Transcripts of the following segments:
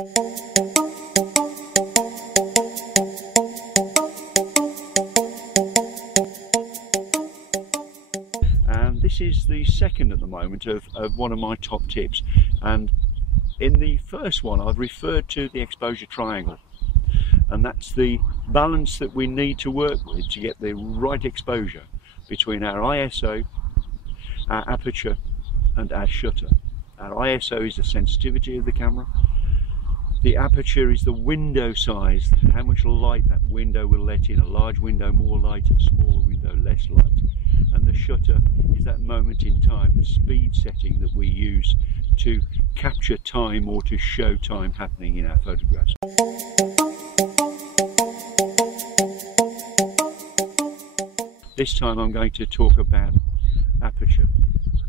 And this is the second at the moment of one of my top tips, and in the first one I've referred to the exposure triangle, and that's the balance that we need to work with to get the right exposure between our ISO, our aperture and our shutter. Our ISO is the sensitivity of the camera, the aperture is the window size, how much light that window will let in, a large window more light, a smaller window less light, and the shutter is that moment in time, the speed setting that we use to capture time or to show time happening in our photographs. This time I'm going to talk about aperture.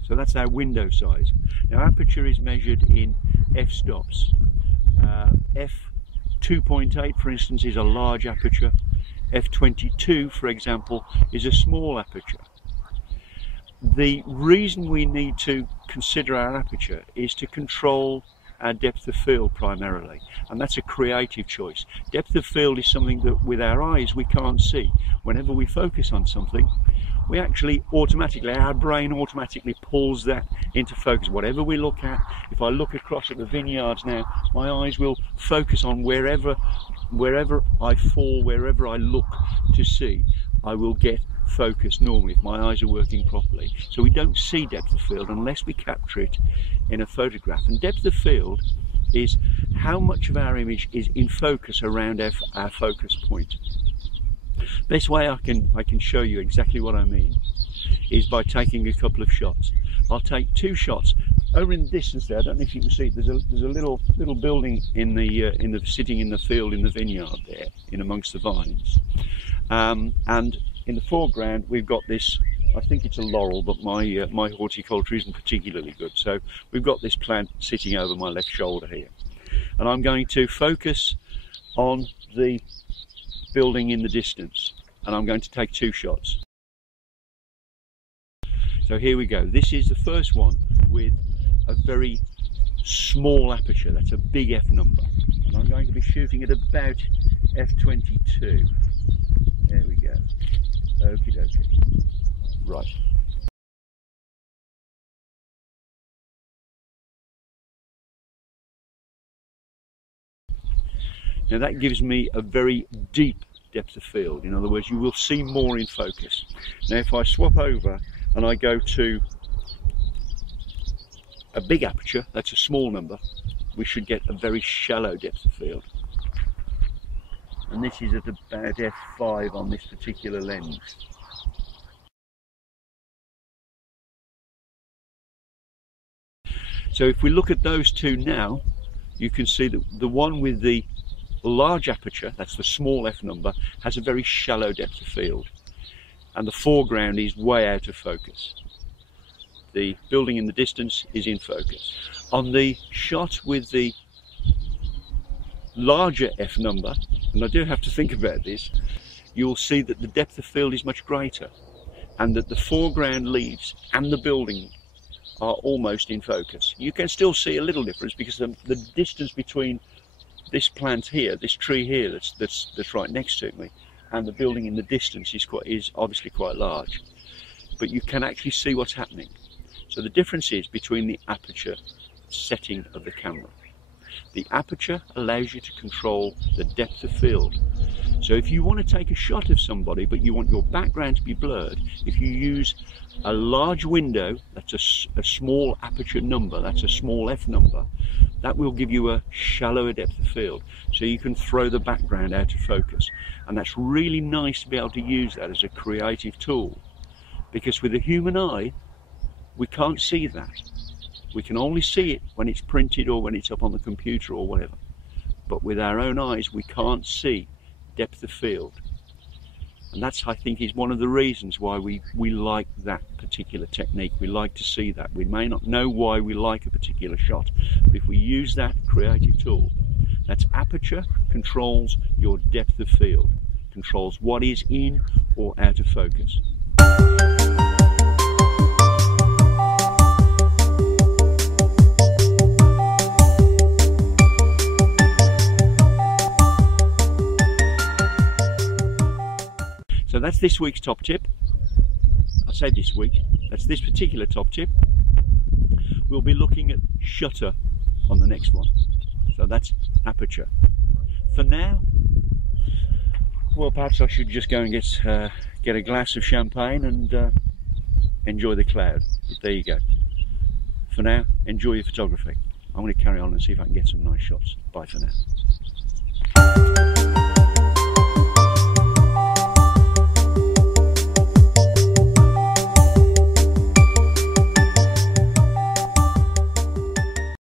So that's our window size. Now aperture is measured in f-stops. f2.8 for instance is a large aperture. f22 for example is a small aperture. The reason we need to consider our aperture is to control our depth of field primarily, and that's a creative choice. Depth of field is something that with our eyes we can't see. Whenever we focus on something, we actually automatically, our brain automatically pulls that into focus. Whatever we look at, if I look across at the vineyards now, my eyes will focus on wherever I fall, wherever I look to see, I will get focus normally if my eyes are working properly. So we don't see depth of field unless we capture it in a photograph. And depth of field is how much of our image is in focus around our focus point. Best way I can show you exactly what I mean is by taking a couple of shots. I'll take two shots over in the distance there. I don't know if you can see it. There's a little building in the sitting in the field in the vineyard there, in amongst the vines, and in the foreground we've got this, I think it's a laurel, but my horticulture isn't particularly good, so we've got this plant sitting over my left shoulder here, and I'm going to focus on the building in the distance, and I'm going to take two shots. So here we go. This is the first one with a very small aperture. That's a big f number, and I'm going to be shooting at about f22. There we go. Okie dokie. Right. Now that gives me a very deep depth of field. In other words, you will see more in focus. Now if I swap over and I go to a big aperture, that's a small number, we should get a very shallow depth of field. And this is at about f5 on this particular lens. So if we look at those two now, you can see that the one with the large aperture, that's the small f number, has a very shallow depth of field, and the foreground is way out of focus. The building in the distance is in focus. On the shot with the larger f number, and I do have to think about this, you'll see that the depth of field is much greater, and that the foreground leaves and the building are almost in focus. You can still see a little difference because the distance between this plant here, this tree here that's right next to me, and the building in the distance is obviously quite large, but you can actually see what's happening. So the difference is between the aperture setting of the camera. The aperture allows you to control the depth of field. So if you want to take a shot of somebody but you want your background to be blurred, if you use a large window, that's a small aperture number, that's a small f number, that will give you a shallower depth of field, so you can throw the background out of focus. And that's really nice to be able to use that as a creative tool, because with the human eye we can't see that. We can only see it when it's printed or when it's up on the computer or whatever, but with our own eyes we can't see depth of field. And that's, I think, is one of the reasons why we like that particular technique. We like to see that. We may not know why we like a particular shot, but if we use that creative tool, that's aperture controls your depth of field, controls what is in or out of focus. that's this week's top tip. I say this week, that's this particular top tip. We'll be looking at shutter on the next one. So that's aperture. For now, well, perhaps I should just go and get a glass of champagne and enjoy the cloud. But there you go. For now, enjoy your photography. I'm going to carry on and see if I can get some nice shots. Bye for now.